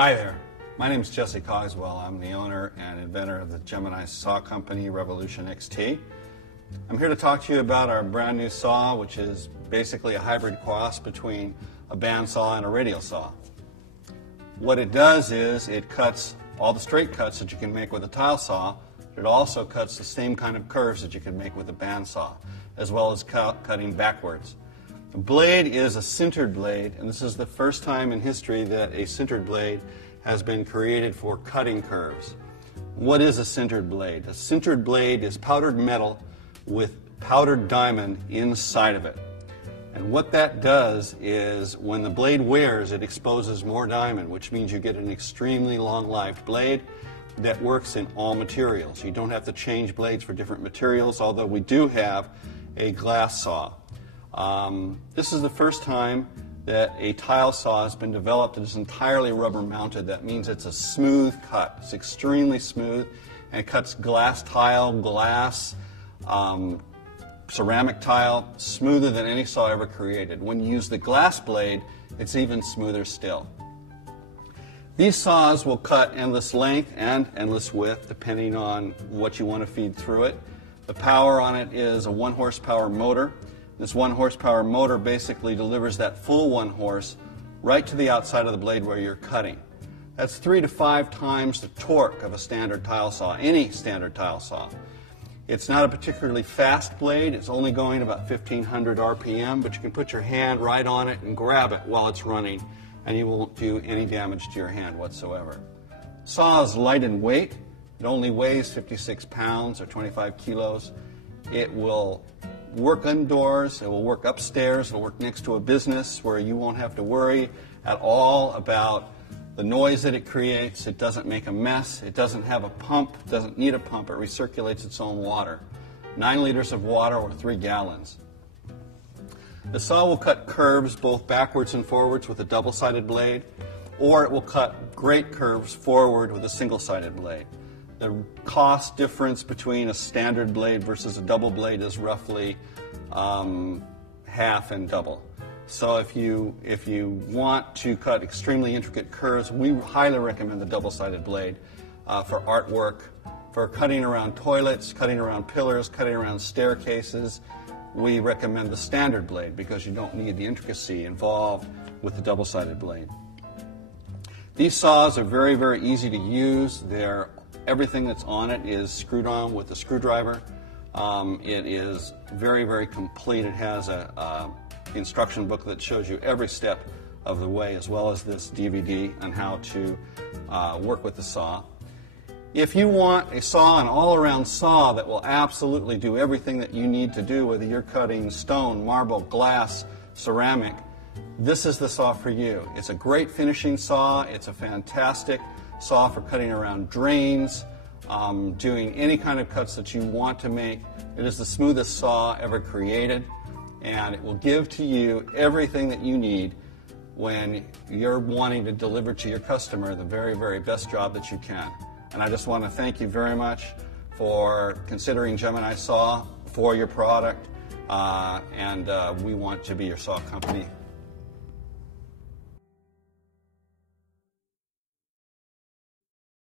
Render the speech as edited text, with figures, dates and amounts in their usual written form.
Hi there. My name is Jesse Cogswell. I'm the owner and inventor of the Gemini Saw Company Revolution XT. I'm here to talk to you about our brand new saw, which is basically a hybrid cross between a bandsaw and a radial saw. What it does is it cuts all the straight cuts that you can make with a tile saw. It also cuts the same kind of curves that you can make with a bandsaw, as well as cutting backwards. The blade is a sintered blade, and this is the first time in history that a sintered blade has been created for cutting curves. What is a sintered blade? A sintered blade is powdered metal with powdered diamond inside of it. And what that does is when the blade wears, it exposes more diamond, which means you get an extremely long-lived blade that works in all materials. You don't have to change blades for different materials, although we do have a glass saw. This is the first time that a tile saw has been developed and is entirely rubber mounted. That means it's a smooth cut. It's extremely smooth, and it cuts glass tile, glass, ceramic tile, smoother than any saw ever created. When you use the glass blade, it's even smoother still. These saws will cut endless length and endless width depending on what you want to feed through it. The power on it is a 1 horsepower motor. This 1 horsepower motor basically delivers that full 1 horse right to the outside of the blade where you're cutting. That's 3 to 5 times the torque of a standard tile saw, any standard tile saw. It's not a particularly fast blade. It's only going about 1,500 RPM, but you can put your hand right on it and grab it while it's running, and you won't do any damage to your hand whatsoever. Saw is light in weight. It only weighs 56 pounds or 25 kilos. It will work indoors, it will work upstairs, it will work next to a business where you won't have to worry at all about the noise that it creates. It doesn't make a mess, it doesn't have a pump, it doesn't need a pump, it recirculates its own water. 9 liters of water or 3 gallons. The saw will cut curves both backwards and forwards with a double-sided blade, or it will cut great curves forward with a single-sided blade. The cost difference between a standard blade versus a double blade is roughly half and double. So if you want to cut extremely intricate curves, we highly recommend the double-sided blade for artwork, for cutting around toilets, cutting around pillars, cutting around staircases. We recommend the standard blade because you don't need the intricacy involved with the double-sided blade. These saws are very, very easy to use. Everything that's on it is screwed on with a screwdriver. It is very, very complete. It has an instruction book that shows you every step of the way, as well as this DVD on how to work with the saw. If you want a saw, an all-around saw that will absolutely do everything that you need to do, whether you're cutting stone, marble, glass, ceramic, this is the saw for you. It's a great finishing saw. It's a fantastic saw for cutting around drains, doing any kind of cuts that you want to make. It is the smoothest saw ever created, and it will give to you everything that you need when you're wanting to deliver to your customer the very, very best job that you can. And I just want to thank you very much for considering Gemini Saw for your product, and we want to be your saw company